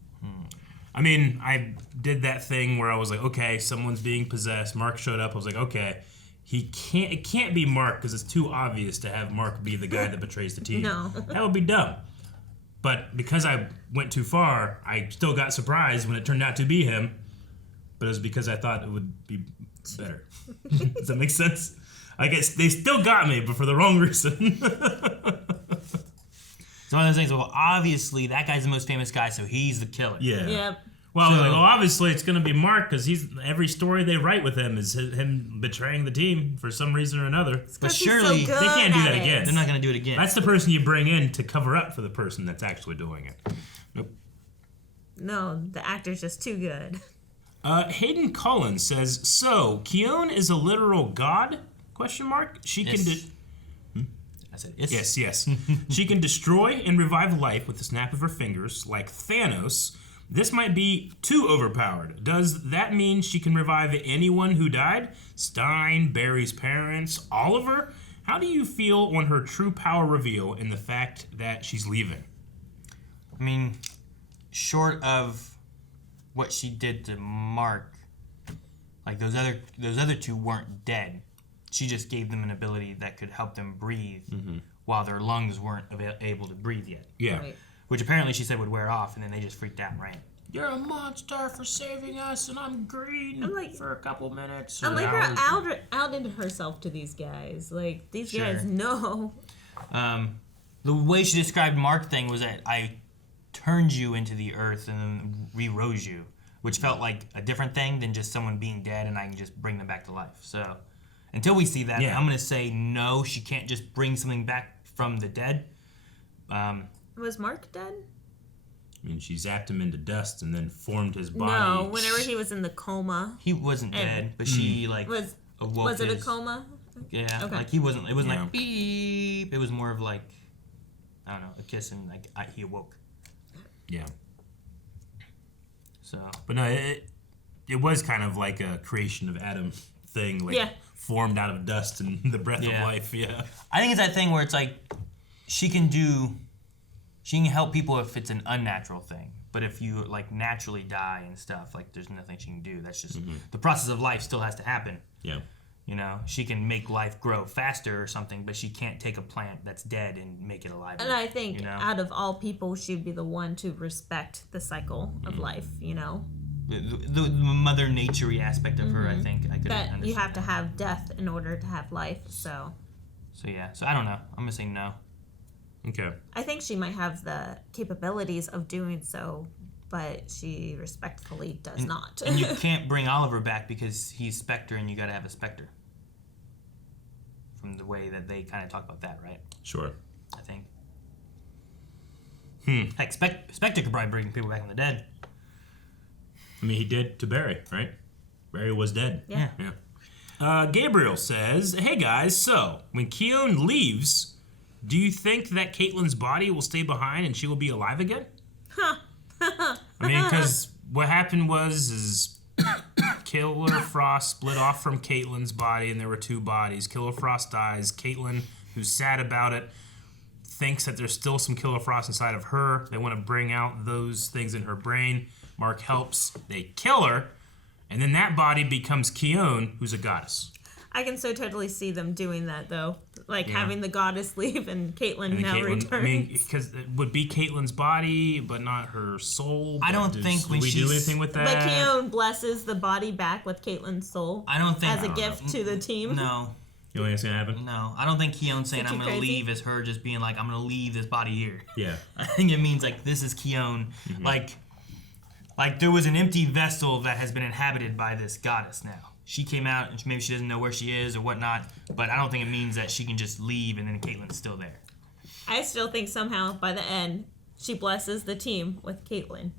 I mean, I did that thing where I was like, okay, someone's being possessed. Mark showed up. I was like, okay, it can't be Mark because it's too obvious to have Mark be the guy that betrays the team. No. That would be dumb. But because I went too far, I still got surprised when it turned out to be him. But it was because I thought it would be better. Does that make sense? I guess they still got me, but for the wrong reason. It's one of those things, well, obviously, that guy's the most famous guy, so he's the killer. Yeah. Yep. Well, obviously it's going to be Mark because every story they write with him is him betraying the team for some reason or another. But surely so they can't do that again. They're not going to do it again. That's the person you bring in to cover up for the person that's actually doing it. Nope. No, the actor's just too good. Hayden Collins says, so Khione is a literal god? ? She can... I said yes. Yes. She can destroy and revive life with the snap of her fingers, like Thanos. This might be too overpowered. Does that mean she can revive anyone who died? Stein, Barry's parents, Oliver? How do you feel on her true power reveal and the fact that she's leaving? I mean, short of what she did to Mark, like those other 2 weren't dead. She just gave them an ability that could help them breathe while their lungs weren't able to breathe yet. Yeah. Right. Which apparently she said would wear off, and then they just freaked out, right? You're a monster for saving us, and I'm green for a couple minutes. I'm like her outed herself to these guys. Like, these guys know. The way she described Mark thing was that I turned you into the earth and then re-rose you, which felt like a different thing than just someone being dead and I can just bring them back to life. So until we see that, I'm going to say no, she can't just bring something back from the dead. Was Mark dead? I mean, she zapped him into dust and then formed his body. No, whenever he was in the coma. He wasn't dead, but she awoke. Was it a coma? Yeah, okay. Like it wasn't like beep. It was more of like, I don't know, a kiss and like he awoke. Yeah. So. But no, it was kind of like a creation of Adam thing, like formed out of dust and the breath of life. Yeah. I think it's that thing where it's like she can help people if it's an unnatural thing. But if you like naturally die and stuff, like there's nothing she can do. That's just the process of life still has to happen. Yeah. You know, she can make life grow faster or something, but she can't take a plant that's dead and make it alive. And I think out of all people, she'd be the one to respect the cycle of life, you know? The mother nature-y aspect of her, I think I could understand. But you have to have death in order to have life, so... So yeah, so I don't know. I'm going to say no. Okay. I think she might have the capabilities of doing so, but she respectfully does not. And you can't bring Oliver back because he's Spectre and you got to have a Spectre. From the way that they kind of talk about that, right? Sure. I think. Heck, Spectre could probably bring people back from the dead. I mean, he did to Barry, right? Barry was dead. Yeah. Gabriel says, hey guys, so when Khione leaves, do you think that Caitlyn's body will stay behind and she will be alive again? I mean, because what happened is Killer Frost split off from Caitlyn's body and there were two bodies. Killer Frost dies. Caitlyn, who's sad about it, thinks that there's still some Killer Frost inside of her. They want to bring out those things in her brain. Mark helps. They kill her. And then that body becomes Khione, who's a goddess. I can so totally see them doing that, though. Like, having the goddess leave and Caitlyn now returns. I mean, because it would be Caitlyn's body, but not her soul. I don't think when we do anything with that. But Khione blesses the body back with Caitlyn's soul. I don't think... As a gift to the team. No. You don't think it's going to happen? No. I don't think Khione saying I'm going to leave is her just being like, I'm going to leave this body here. Yeah. I think it means, like, this is Khione. Like there was an empty vessel that has been inhabited by this goddess now. She came out, and maybe she doesn't know where she is or whatnot, but I don't think it means that she can just leave and then Caitlyn's still there. I still think somehow, by the end, she blesses the team with Caitlyn.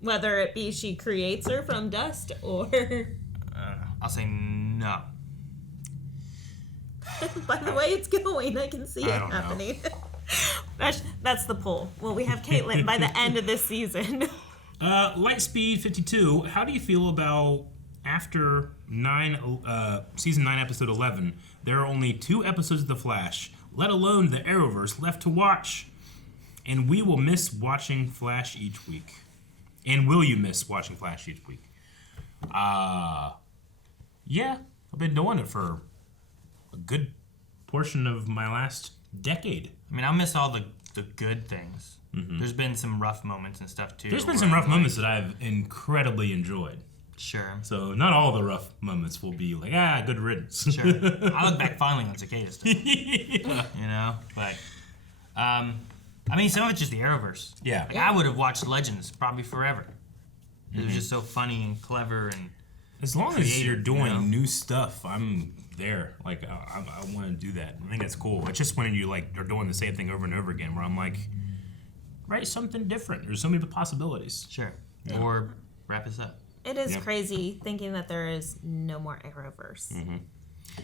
Whether it be she creates her from dust, or... I'll say no. By the way it's going, I can see it happening. That's the poll. Will we have Caitlyn by the end of this season? Lightspeed 52, how do you feel about after season 9, episode 11, there are only 2 episodes of The Flash, let alone the Arrowverse, left to watch, and we will miss watching Flash each week. And will you miss watching Flash each week? Yeah, I've been doing it for a good portion of my last decade. I mean, I miss all the good things. There's been some rough moments and stuff, too. There's been some rough moments that I've incredibly enjoyed. Sure. So not all the rough moments will be like, good riddance. Sure. I look back fondly on Cicada stuff. Yeah. You know? But, I mean, some of it's just the Arrowverse. Yeah. Like, I would have watched Legends probably forever. It was just so funny and clever and as long as you're doing new stuff, I'm there. Like, I want to do that. I think that's cool. It's just when you, like, are doing the same thing over and over again where I'm like, write something different. There's so many possibilities. Sure. Yeah. Or wrap us up. It is crazy thinking that there is no more Arrowverse.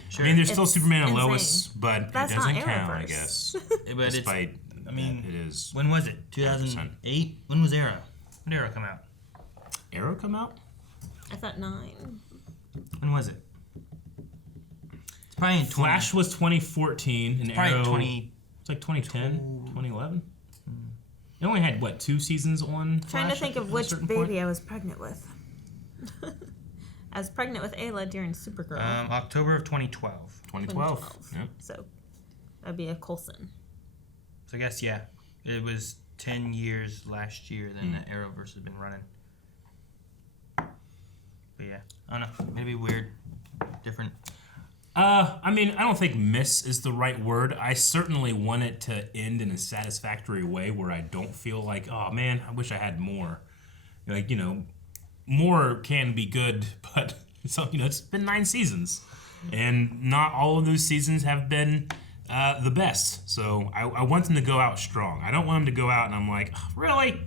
Sure. I mean, there's still Superman and Lois, but that's it doesn't not count, Arrowverse. I guess. But Despite I mean, it is. When was it? 2008? When was Arrow? When did Arrow come out? Arrow come out? I thought 9. When was it? It's probably in Flash was 2014, and Arrow... It's like 2010, 2011? It only had, 2 seasons on Flash? Trying to think of which baby I was pregnant with. I was pregnant with Ayla during Supergirl. October of 2012. 2012. Yep. So, that'd be a Coulson. So I guess, yeah. It was 10 years last year then the Arrowverse has been running. But yeah, I don't know. Maybe weird. Different. I mean, I don't think miss is the right word. I certainly want it to end in a satisfactory way where I don't feel like, oh man, I wish I had more. Like, more can be good, but so, it's been 9 seasons. And not all of those seasons have been The best. So I want them to go out strong. I don't want them to go out and I'm like, oh, really?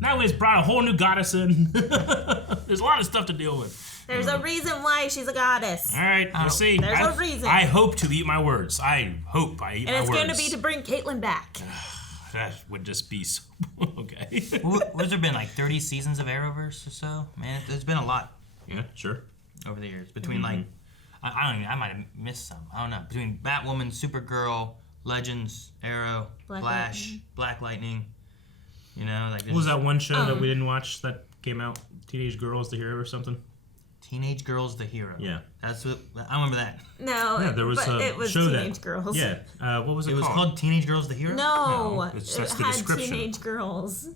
Now we just brought a whole new goddess in. There's a lot of stuff to deal with. There's a reason why she's a goddess. All right, we'll see. There's a reason. I hope to eat my words. I hope I eat my words. And it's going to be to bring Caitlyn back. That would just be so... Okay. What's there been, like 30 seasons of Arrowverse or so? Man, there's been a lot. Yeah, sure. Over the years. Between like, I don't even, I might have missed some. I don't know. Between Batwoman, Supergirl, Legends, Arrow, Flash, Black Lightning. You know, like... What was that one show that we didn't watch that came out? Teenage Girls, the Hero or something? Teenage Girls, the Hero. Yeah. That's what... I remember that. No, yeah, there was it was show Teenage that, Girls. Yeah. What was it called? It was called Teenage Girls, the Hero? No, that's it the had description. Teenage Girls.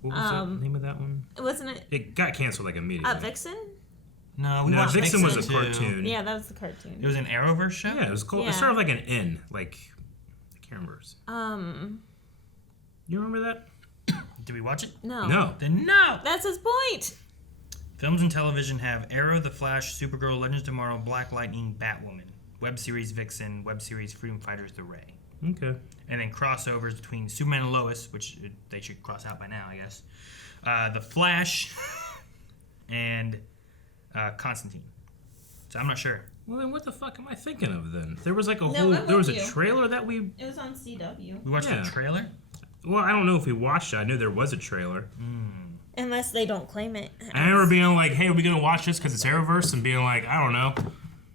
What was the name of that one? Wasn't it? It got canceled like immediately. Vixen? No, we watched Vixen was a too. cartoon. Yeah, that was the cartoon. It was an Arrowverse show? Yeah, it was called... Yeah. It started like an N. Like... I can't remember. You remember that? Did we watch it? No. No. Then no! That's his point. Films and television have Arrow, The Flash, Supergirl, Legends of Tomorrow, Black Lightning, Batwoman. Web series Vixen, web series Freedom Fighters, The Ray. Okay. And then crossovers between Superman and Lois, which they should cross out by now, I guess. The Flash, and Constantine. So I'm not sure. Well, then what the fuck am I thinking of then? There was like a No, whole... I'm There was with a you. trailer that we... It was on CW. We watched Yeah. the trailer? Well, I don't know if we watched it. I knew there was a trailer. Unless they don't claim it. I remember being like, hey, are we going to watch this because it's Arrowverse? And being like, I don't know.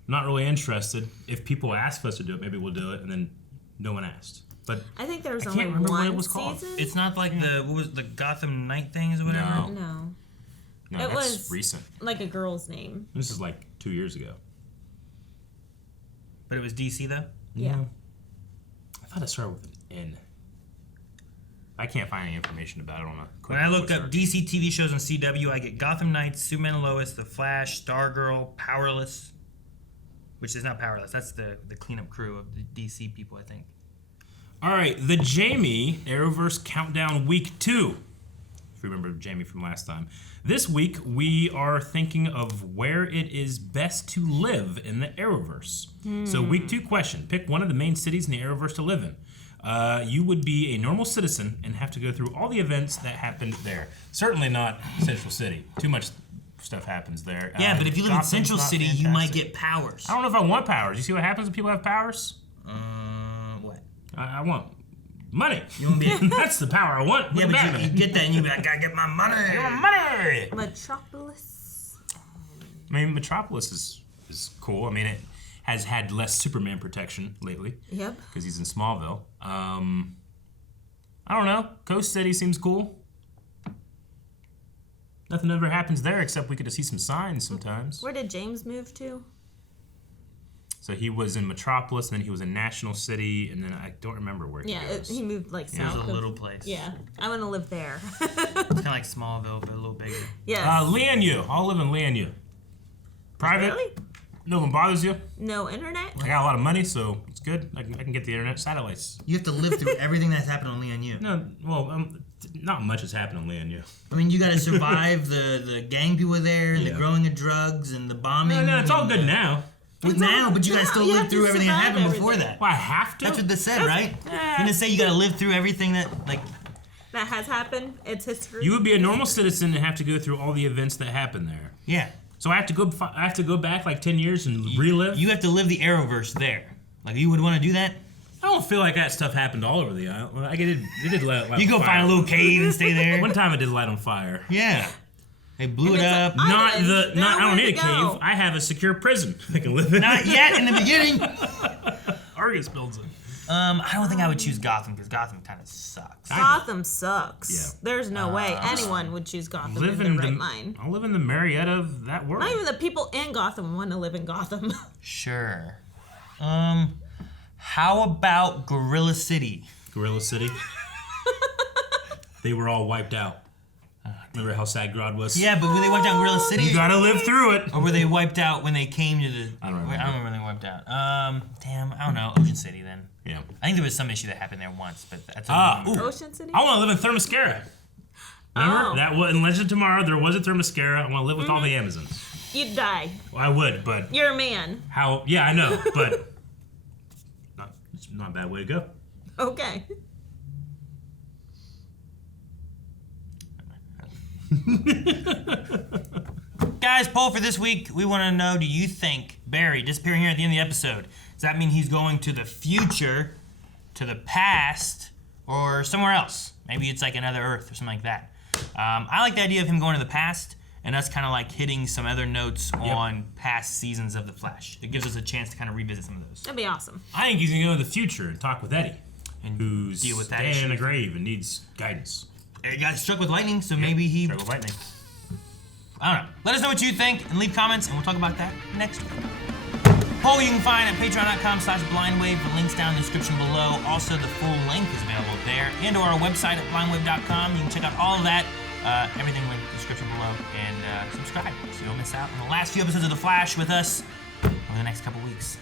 Not really interested. If people ask us to do it, maybe we'll do it. And then no one asked. But I think there was I only can't remember one what it was called. season. It's not like what was the Gotham Knight things or whatever? No. No. No, It that's was recent. like a girl's name. This is like 2 years ago. But it was DC though? Yeah. I thought it started with an N. I can't find any information about it on a quick When I look Google up search. DC TV shows on CW, I get Gotham Knights, Superman and Lois, The Flash, Stargirl, Powerless. Which is not Powerless. That's the cleanup crew of the DC people, I think. All right, the Jamie Arrowverse Countdown Week 2. If you remember Jamie from last time. This week, we are thinking of where it is best to live in the Arrowverse. So week 2 question. Pick one of the main cities in the Arrowverse to live in. You would be a normal citizen and have to go through all the events that happened there. Certainly not Central City. Too much stuff happens there. Yeah, but if you live in Gotham's Central not City, you might get powers. I don't know if I want powers. You see what happens when people have powers? What? I want money. You want to be That's the power I want. Yeah, but you get that and you be like, I gotta get my money. Money! Metropolis. I mean, Metropolis is cool. I mean, it has had less Superman protection lately. Yep. Because he's in Smallville. I don't know. Coast City seems cool. Nothing ever happens there except we get to see some signs sometimes. Where did James move to? So he was in Metropolis, and then he was in National City, and then I don't remember where he Yeah, goes. he moved like It south. was a of- little place. Yeah, I want to live there. It's kind of like Smallville, but a little bigger. Yes. Lianyu. I'll live in Lianyu. Private. Really? No one bothers you. No internet? I got a lot of money, so it's good. I can get the internet. Satellites. You have to live through everything that's happened on Leon U. No, well, not much has happened on Lianyu. I mean, you got to survive the gang people there, and the growing of drugs, and the bombing. No, it's all and good the- now. But now, but you got to still you live have to through everything that survive happened before everything. that. Well, I have to. That's what they said, right? You're gonna say you got to live through everything that, like. That has happened. It's history. You would be a normal citizen and have to go through all the events that happened there. Yeah. So I have to go back like 10 years and relive. You have to live the Arrowverse there. Like, you would want to do that? I don't feel like that stuff happened all over the island. Well, I did light You on go fire. find a little cave and stay there. One time I did light on fire. Yeah. They blew And it it's up. like, Not Island. the. Not. I Nowhere don't need a to go. cave. I have a secure prison. I can live in. Not yet in the beginning. Argus builds it. I don't think I would choose Gotham because Gotham kind of sucks. Gotham sucks. Yeah. There's no way anyone would choose Gotham Live in in their right the. mind. I'll live in the Marietta of that world. Not even the people in Gotham want to live in Gotham. Sure. How about Gorilla City? Gorilla City. They were all wiped out. Remember how sad Grodd was? Yeah, but were they wiped out in Gorilla City? You gotta live through it. Or were they wiped out when they came to the... I don't remember. I don't remember when they wiped out. Damn, I don't know. Ocean City then. Yeah. I think there was some issue that happened there once, but that's... Ooh. Ocean City? I want to live in Themyscira. Remember? Oh. That was in Legend of Tomorrow. There was a Themyscira. I want to live with all the Amazons. You'd die. Well, I would, but You're a man. how? Yeah, I know, but it's not a bad way to go. Okay. Guys, poll for this week. We want to know, do you think Barry disappearing here at the end of the episode, does that mean he's going to the future, to the past, or somewhere else? Maybe it's like another Earth or something like that. I like the idea of him going to the past and us kind of like hitting some other notes on past seasons of The Flash. It gives us a chance to kind of revisit some of those. That'd be awesome. I think he's going to go to the future and talk with Eddie, And who's deal with that staying in issue. the grave and needs guidance. He got struck with lightning, so maybe he... Struck with lightning. I don't know. Let us know what you think and leave comments, and we'll talk about that next week. Poll you can find at patreon.com/blindwave. The link's down in the description below. Also, the full link is available there. And to our website at blindwave.com. You can check out all of that. Everything linked in the description below. And subscribe so you don't miss out on the last few episodes of The Flash with us over the next couple weeks.